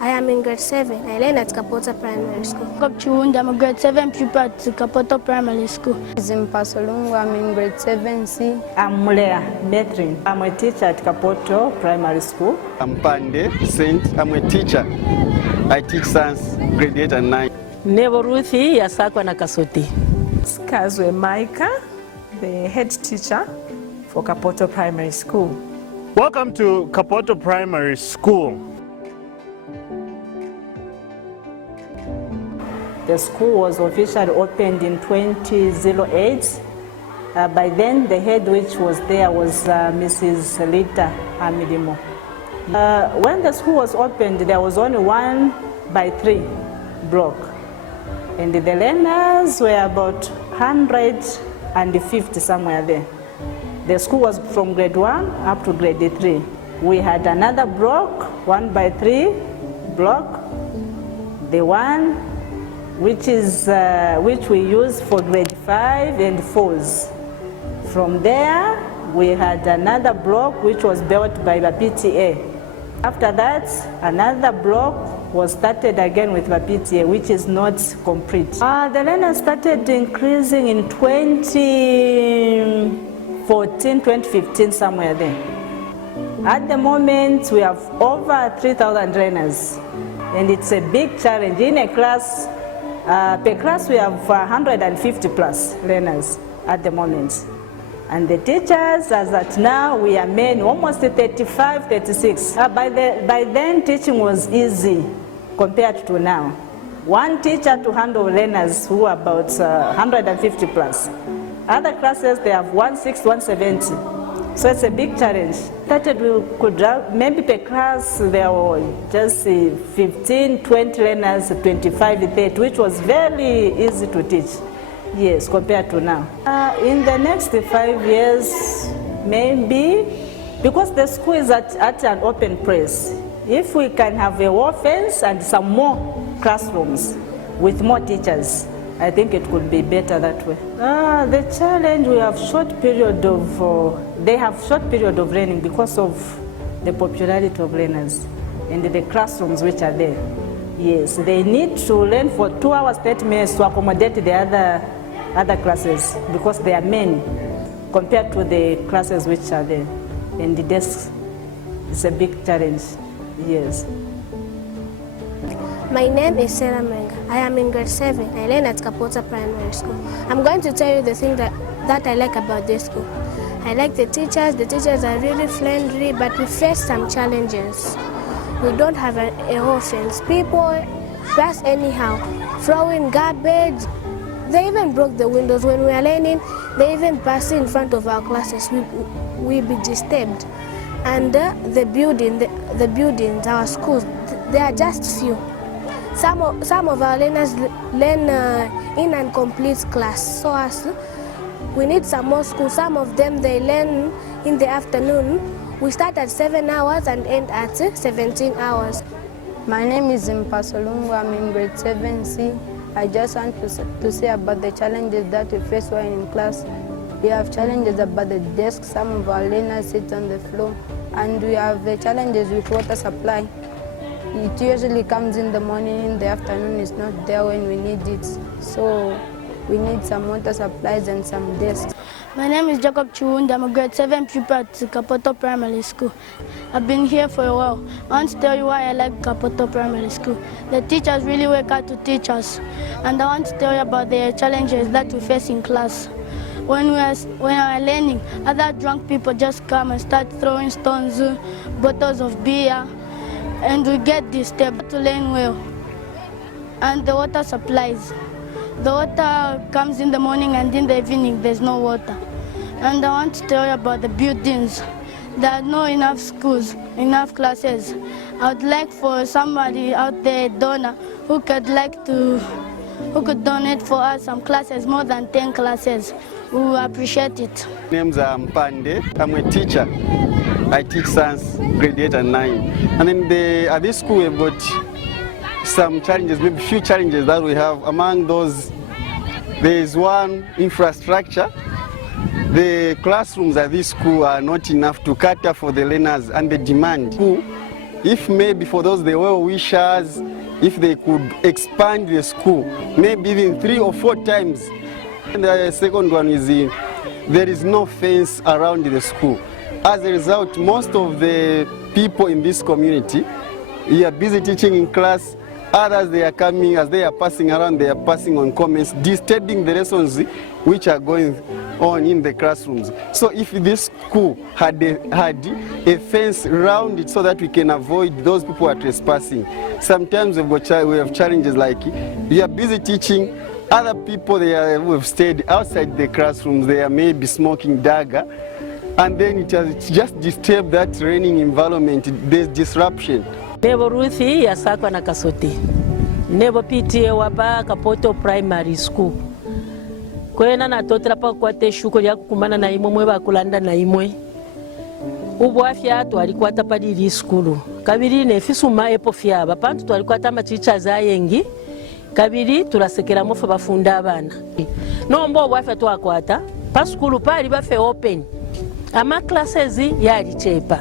I am in grade 7. I learn at Kapota Primary School. I'm a grade 7 pupil at Kapota Primary School. Zimpasolungu, I'm in grade 7C. I'm Mulea Metrin. I'm a teacher at Kapoto Primary School. I'm Pande Saint. I'm a teacher. I teach science, grade 8 and 9. Nebo Ruthi Yasakwa Nakasuti. Skazwe Maika, the head teacher for Kapoto Primary School. Welcome to Kapoto Primary School. The school was officially opened in 2008. By then, the head which was there was Mrs. Lita Amidimo. When the school was opened, there was only 1x3 block. And the learners were about 150 somewhere there. The school was from grade 1 up to grade 3. We had another block, 1x3 block, the one which we use for grade 5 and 4s. From there, we had another block which was built by the PTA. After that, another block was started again with the PTA, which is not complete. The learners started increasing in 2014, 2015, somewhere there. At the moment, we have over 3,000 learners, and it's a big challenge. In a class, per class, we have 150 plus learners at the moment. And the teachers, as at now, we are men, almost 35, 36. By then, teaching was easy compared to now. One teacher to handle learners who are about 150 plus. Other classes, they have 160, 170. So it's a big challenge. Started, we could have, maybe per class, there were just 15, 20 learners, 25, 30, which was very easy to teach. Yes, compared to now. In the next 5 years, maybe, because the school is at an open place, if we can have a wall fence and some more classrooms with more teachers, I think it could be better that way. The challenge, we have they have short period of learning because of the popularity of learners and the classrooms which are there. Yes, they need to learn for 2 hours, 30 minutes to accommodate the other classes because they are many compared to the classes which are there. And the desk is a big challenge, yes. My name is Sarah Menga. I am in grade 7. I learn at Kapota Primary School. I'm going to tell you the thing that I like about this school. I like the teachers. The teachers are really friendly, but we face some challenges. We don't have a whole fence. People pass anyhow, throwing garbage. They even broke the windows when we are learning. They even pass in front of our classes. We be disturbed. And the buildings, our schools, they are just few. Some of our learners learn in incomplete class. So we need some more schools. Some of them, they learn in the afternoon. We start at 7 hours and end at 17 hours. My name is Zimpasolungu. I'm in grade 7C. I just want to say about the challenges that we face while in class. We have challenges about the desk. Some of our learners sit on the floor. And we have the challenges with water supply. It usually comes in the morning, in the afternoon it's not there when we need it. So we need some water supplies and some desks. My name is Jacob Chiwunda. I'm a grade 7 pupil at Kapoto Primary School. I've been here for a while. I want to tell you why I like Kapoto Primary School. The teachers really work hard to teach us. And I want to tell you about the challenges that we face in class. When we are learning, other drunk people just come and start throwing stones, bottles of beer, and we get disturbed to learn well. And the water supplies. The water comes in the morning and in the evening there's no water. And I want to tell you about the buildings. There are not enough schools, enough classes. I would like for somebody out there, donor, who could donate for us some classes, more than 10 classes. We will appreciate it. My name is Pande. I'm a teacher. I teach science, grade 8 and 9. And then at this school we've got some challenges, maybe few challenges that we have. Among those, there is one, infrastructure. The classrooms at this school are not enough to cater for the learners and the demand. if maybe for those the well-wishers, if they could expand the school, maybe even 3 or 4 times. And the second one is there is no fence around the school. As a result, most of the people in this community, they are busy teaching in class. Others, they are coming, as they are passing around, they are passing on comments, disturbing the lessons which are going on in the classrooms. So if this school had a fence around it so that we can avoid those people who are trespassing. Sometimes we have challenges like you are busy teaching, other people who have stayed outside the classrooms, they are maybe smoking dagga, and then it has just disturbed that learning environment. There's disruption. Nebo Ruthi yasakwa na Kasoti. Nebo PTA wapa Kapoto Primary School. Kwena na totera pa kwate shuko ya kukumana na imwe mwe bakulanda na imwe. Ubwafya twalikwata pa diri school. Kabiri ne fisuma epo fya bapantu twalikwata ma teachers ayengi. Kabiri tulasekera mofa bafunda abana. Nombo obwafya twakwata pa school pali bafe open. Ama classes yali chepa.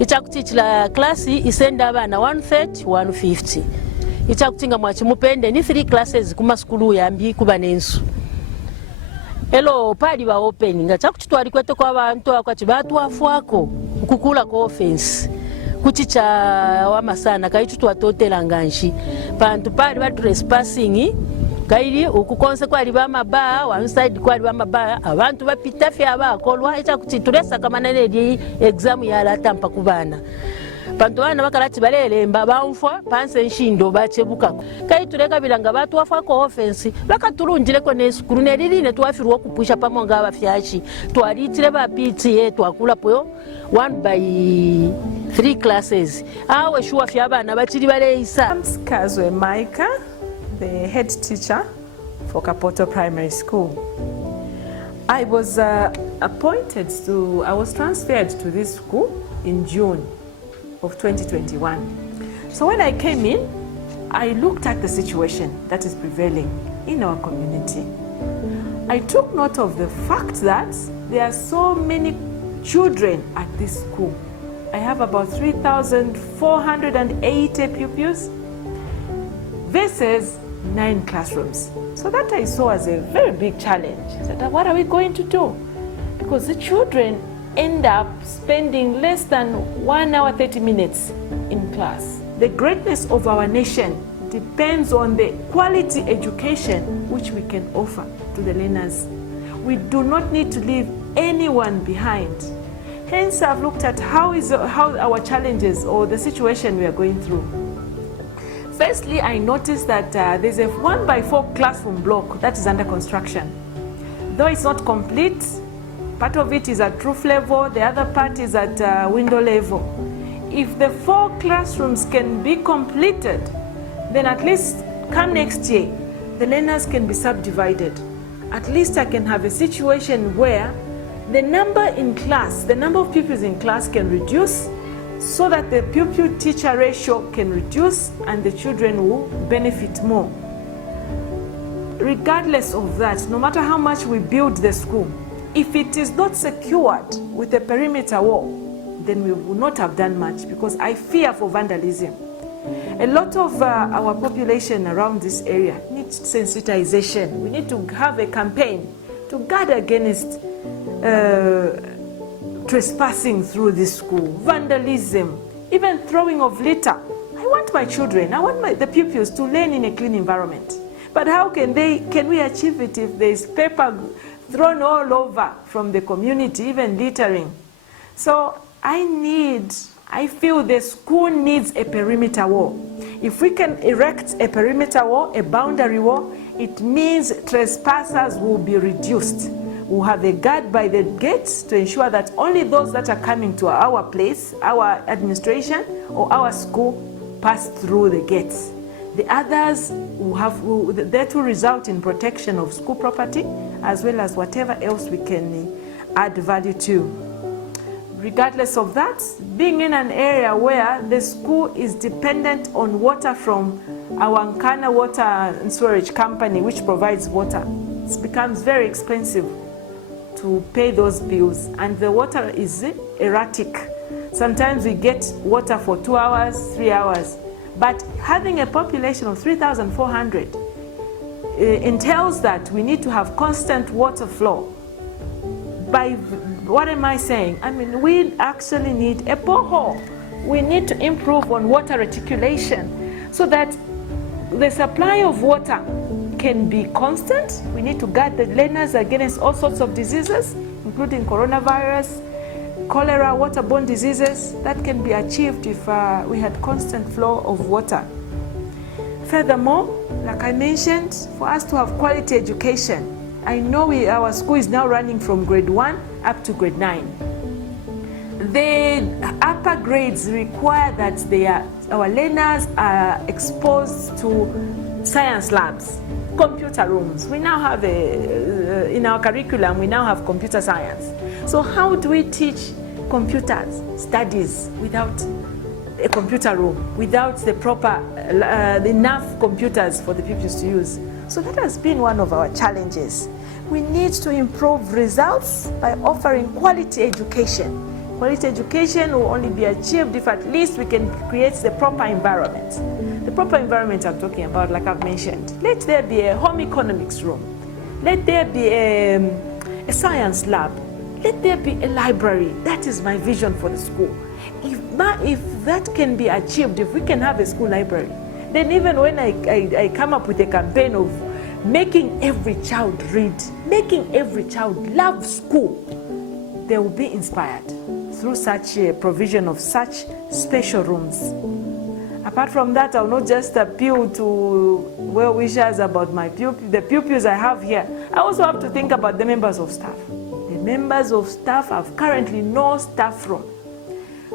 Ichakutichila klasi isenda abana 130 150. Ichakutinga mwachimupende ni 3 classes kuma skulu yambi kuba nensu. Elo pali ba open nga chakuchitwali kwete kwa abantu akwati batu afwako ukukula ko offense. Kuchicha wamasana kaitutwa totela nganshi. Pantu pali ba trespassing kairi ukukonse kwa liba mabaa one side kwa liba mabaa abantu bapita fya abakolwa echakuchituresa kama nene exam ya latampa kubana. Pantu bana bakalati balelemba bamfwa panse nshindo bachebuka kaitureka bilanga batu afwa ko offense bakatulunjire ko ne skuru ne liline twafirwa kupusha pamonga abafyashi twalitire ba PTA twakula poyo 1 by 3 classes awe shuwa fya abana bachiri baleisa. Kazwe Maika, the head teacher for Kapoto Primary School. I was I was transferred to this school in June of 2021. So when I came in, I looked at the situation that is prevailing in our community. I took note of the fact that there are so many children at this school. I have about 3,480 pupils versus 9 classrooms. So that I saw as a very big challenge. I said, what are we going to do? Because the children end up spending less than 1 hour 30 minutes in class. The greatness of our nation depends on the quality education which we can offer to the learners. We do not need to leave anyone behind. Hence, I've looked at how our challenges or the situation we are going through. Firstly, I noticed that there's a 1 by 4 classroom block that is under construction. Though it's not complete, part of it is at roof level, the other part is at window level. If the 4 classrooms can be completed, then at least come next year, the learners can be subdivided. At least I can have a situation where the number in class, the number of pupils in class can reduce, so that the pupil-teacher ratio can reduce and the children will benefit more. Regardless of that, no matter how much we build the school, if it is not secured with a perimeter wall, then we will not have done much, because I fear for vandalism. A lot of our population around this area needs sensitization. We need to have a campaign to guard against trespassing through this school, vandalism, even throwing of litter. I want my children, I want the pupils to learn in a clean environment. But how can we achieve it if there is paper thrown all over from the community, even littering? So I feel the school needs a perimeter wall. If we can erect a perimeter wall, a boundary wall, it means trespassers will be reduced. We'll have a guard by the gates to ensure that only those that are coming to our place, our administration, or our school pass through the gates. The others that will result in protection of school property, as well as whatever else we can add value to. Regardless of that, being in an area where the school is dependent on water from our Nkana Water and Storage Company, which provides water, it becomes very expensive to pay those bills, and the water is erratic. Sometimes we get water for 2 hours, 3 hours. But having a population of 3,400 entails that we need to have constant water flow. What am I saying? I mean, we actually need a borehole. We need to improve on water reticulation so that the supply of water can be constant. We need to guard the learners against all sorts of diseases, including coronavirus, cholera, waterborne diseases. That can be achieved if we had constant flow of water. Furthermore, like I mentioned, for us to have quality education, I know our school is now running from grade 1 up to grade 9. The upper grades require that our learners are exposed to science labs, computer rooms. We now have in our curriculum, we now have computer science. So how do we teach computer studies without a computer room, without the proper, enough computers for the pupils to use? So that has been one of our challenges. We need to improve results by offering quality education. Quality education will only be achieved if at least we can create the proper environment. The proper environment I'm talking about, like I've mentioned, let there be a home economics room. Let there be a science lab. Let there be a library. That is my vision for the school. If that can be achieved, if we can have a school library, then even when I come up with a campaign of making every child read, making every child love school, they will be inspired through such a provision of such special rooms. Apart from that, I will not just appeal to well wishers about the pupils I have here. I also have to think about the members of staff. The members of staff have currently no staff room.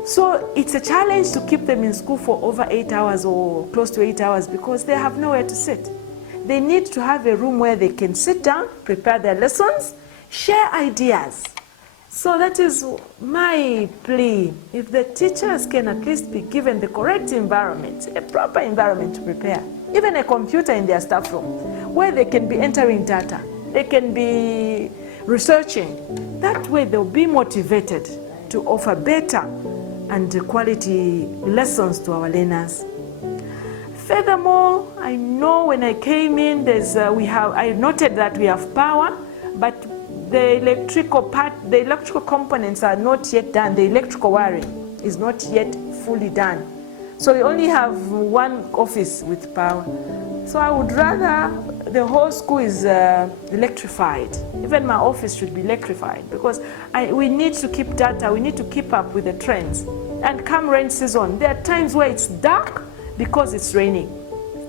So it's a challenge to keep them in school for over 8 hours or close to 8 hours because they have nowhere to sit. They need to have a room where they can sit down, prepare their lessons, share ideas. So that is my plea. If the teachers can at least be given the correct environment, a proper environment to prepare, even a computer in their staff room, where they can be entering data, they can be researching. That way they'll be motivated to offer better and quality lessons to our learners. Furthermore, I know when I came in, I noted that we have power, but the electrical components are not yet done. The electrical wiring is not yet fully done. So we only have one office with power. So I would rather the whole school is electrified. Even my office should be electrified because we need to keep data, we need to keep up with the trends. And come rain season, there are times where it's dark because it's raining.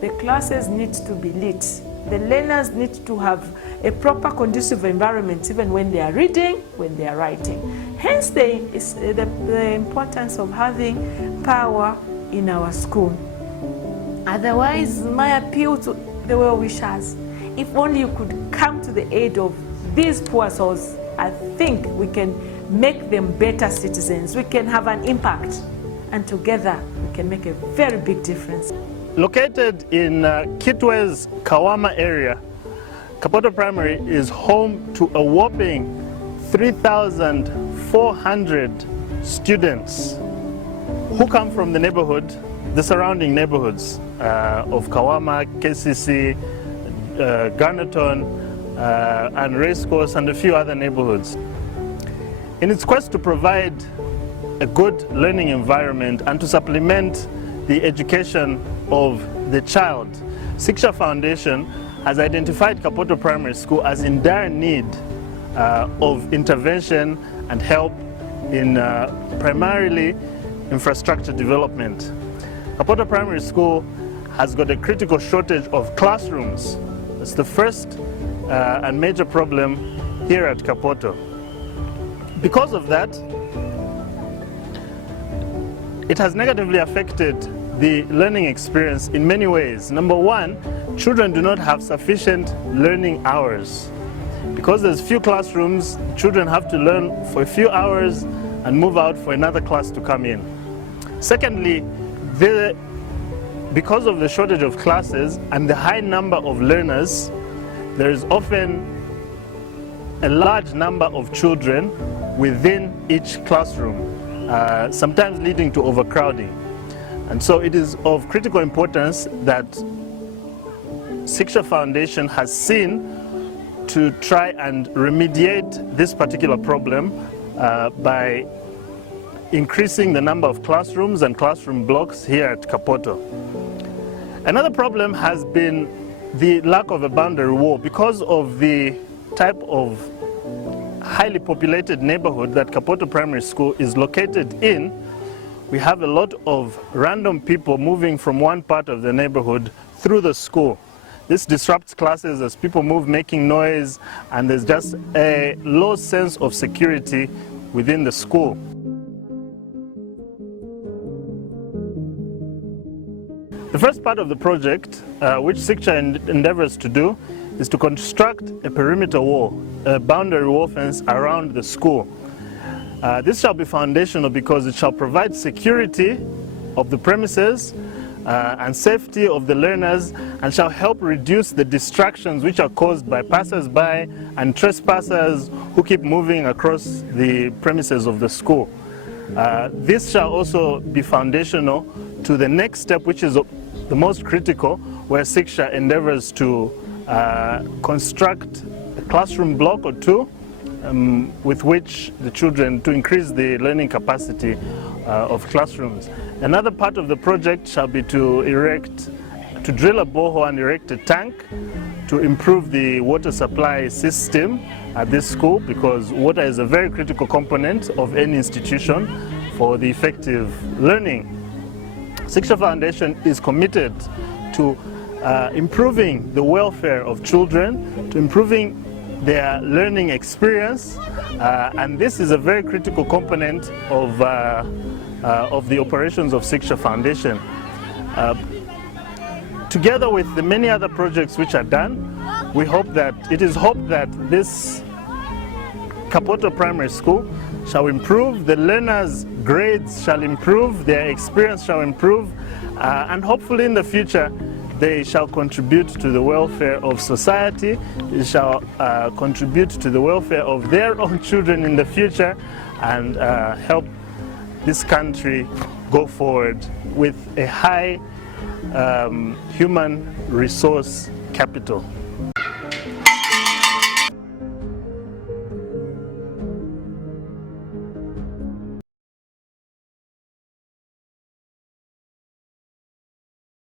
The classes need to be lit. The learners need to have a proper conducive environment even when they are reading, when they are writing. Hence the importance of having power in our school. Otherwise, my appeal to the well-wishers, if only you could come to the aid of these poor souls, I think we can make them better citizens. We can have an impact, and together we can make a very big difference. Located in Kitwe's Kawama area, Kapoto Primary is home to a whopping 3,400 students who come from the neighborhood, the surrounding neighborhoods of Kawama, KCC, Garneton, and Racecourse, and a few other neighborhoods. In its quest to provide a good learning environment and to supplement the education of the child, Siksha Foundation has identified Kapoto Primary School as in dire need of intervention and help in primarily infrastructure development. Kapoto Primary School has got a critical shortage of classrooms. It's the first and major problem here at Kapoto. Because of that, it has negatively affected the learning experience in many ways. Number one, children do not have sufficient learning hours. Because there's few classrooms, children have to learn for a few hours and move out for another class to come in. Secondly, because of the shortage of classes and the high number of learners, there is often a large number of children within each classroom. sometimes leading to overcrowding. And so it is of critical importance that Siksha Foundation has seen to try and remediate this particular problem by increasing the number of classrooms and classroom blocks here at Kapoto. Another problem has been the lack of a boundary wall. Because of the type of highly populated neighborhood that Kapoto Primary School is located in, we have a lot of random people moving from one part of the neighborhood through the school. This disrupts classes as people move making noise, and there's just a low sense of security within the school. The first part of the project, which Siksha endeavors to do, is to construct a perimeter wall, a boundary wall fence around the school. This shall be foundational because it shall provide security of the premises and safety of the learners, and shall help reduce the distractions which are caused by passers-by and trespassers who keep moving across the premises of the school. This shall also be foundational to the next step, which is the most critical, where Siksha endeavors to construct a classroom block or two with which the children, to increase the learning capacity of classrooms. Another part of the project shall be to drill a borehole and erect a tank to improve the water supply system at this school, because water is a very critical component of any institution for the effective learning. Siksha Foundation is committed to improving the welfare of children, to improving their learning experience, and this is a very critical component of the operations of Siksha Foundation. Together with the many other projects which are done, it is hoped that this Kapoto Primary School shall improve, the learners' grades shall improve, their experience shall improve, and hopefully in the future they shall contribute to the welfare of society, they shall contribute to the welfare of their own children in the future, and help this country go forward with a high human resource capital.